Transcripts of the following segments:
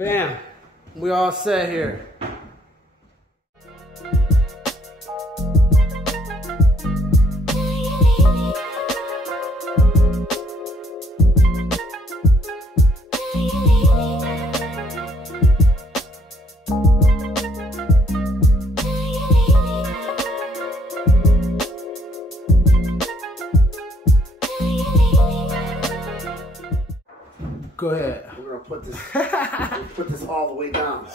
Bam. We all set here. Go ahead. We're gonna put this all the way down.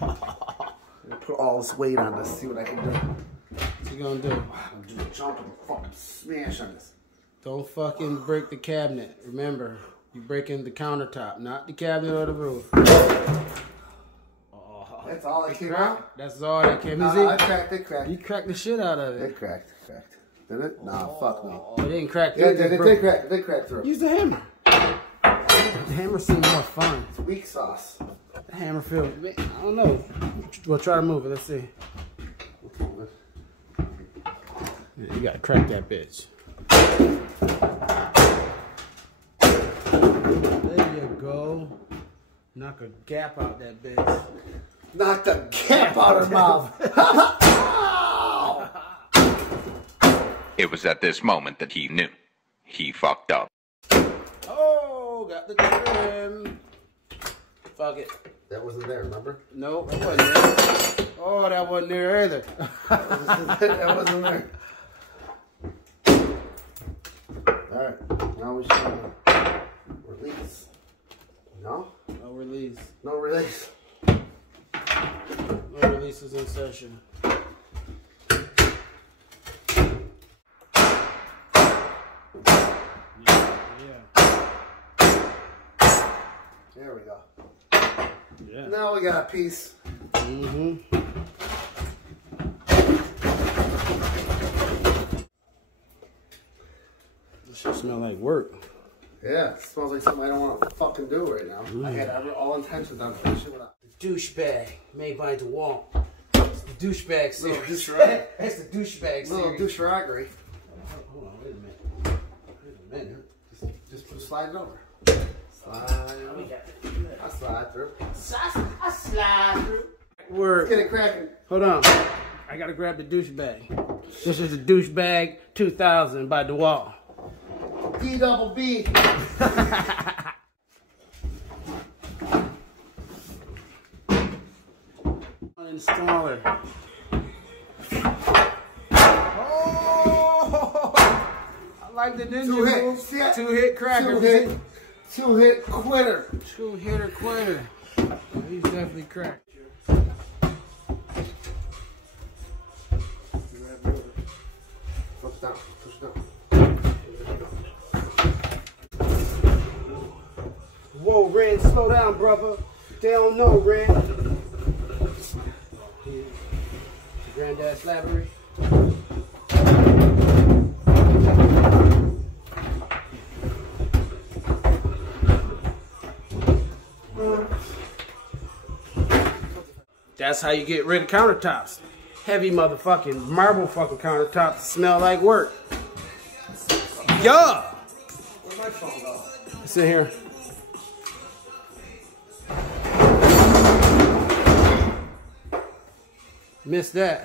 I'm gonna put all this weight on this. See what I can do. What you gonna do? I'm just jump and fucking smash on this. Don't fucking break the cabinet. Remember, you breaking the countertop, not the cabinet or the roof. Oh, that's all that came out? That's all that came out. I cracked it. You cracked the shit out of it. It cracked. Did it? Nah, fuck me. Oh, it didn't crack through. Yeah, it did crack through. Use the hammer. The hammer seems more fun. It's weak sauce. The hammer feels, I don't know. We'll try to move it. Let's see. Yeah, you gotta crack that bitch. There you go. Knock a gap out that bitch. Knock the gap out of her mouth. It was at this moment that he knew. He fucked up. Oh, got the trim. Fuck it. That wasn't there, remember? Nope, that wasn't there. Oh, that wasn't there either. That wasn't there. Alright, now we should release. No? No release. No release. No release is in session. There we go. Yeah. Now we got a piece. Mm-hmm. This should smell like work. Yeah, it smells like something I don't want to fucking do right now. I had all intentions on finishing it up. The douchebag made by DeWalt. It's the douchebag series. Little douchebag. That's the douchebag series. Little doucheraggery. Hold on, wait a minute. Just slide it over. Slide. I slide through. I slide through. Word. Let's get it cracking. Hold on. I gotta grab the douchebag. This is the douchebag 2000 by DeWalt. D-double-B. Installer. Oh! I like the ninja move. Two-hit cracker. Two-hit quitter. Two-hitter quitter. He's definitely cracked. Push down. Push down. Whoa, Ren, slow down, brother. They don't know, Ren. Granddad Slabbery. That's how you get rid of countertops. Heavy motherfucking marble fucking countertops smell like work. Yeah. Where'd my phone go? It's in here. Missed that.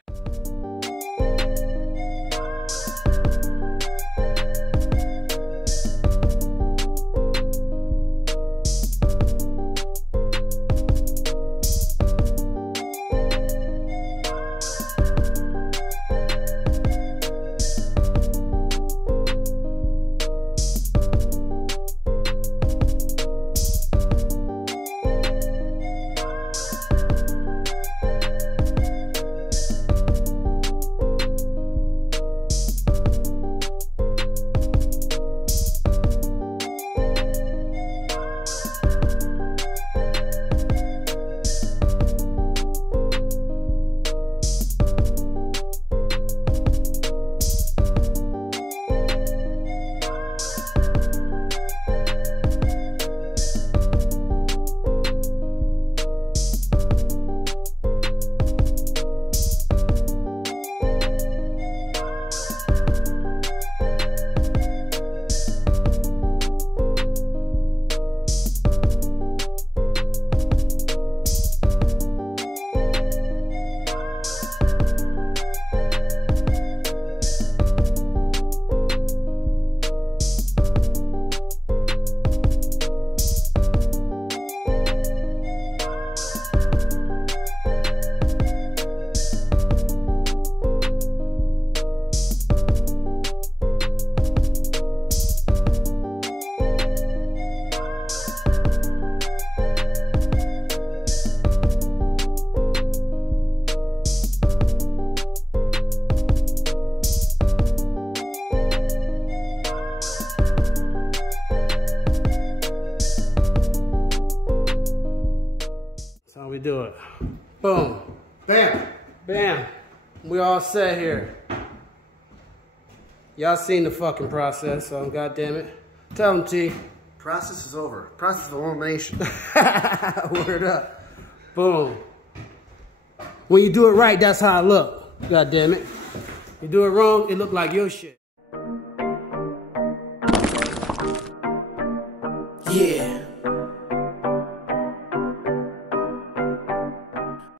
we do it. Boom. Bam. Bam. We all set here. Y'all seen the fucking process, so God damn it. Tell them, T. Process is over. Process of elimination. Word up. Boom. When you do it right, that's how it look. God damn it. You do it wrong, it look like your shit.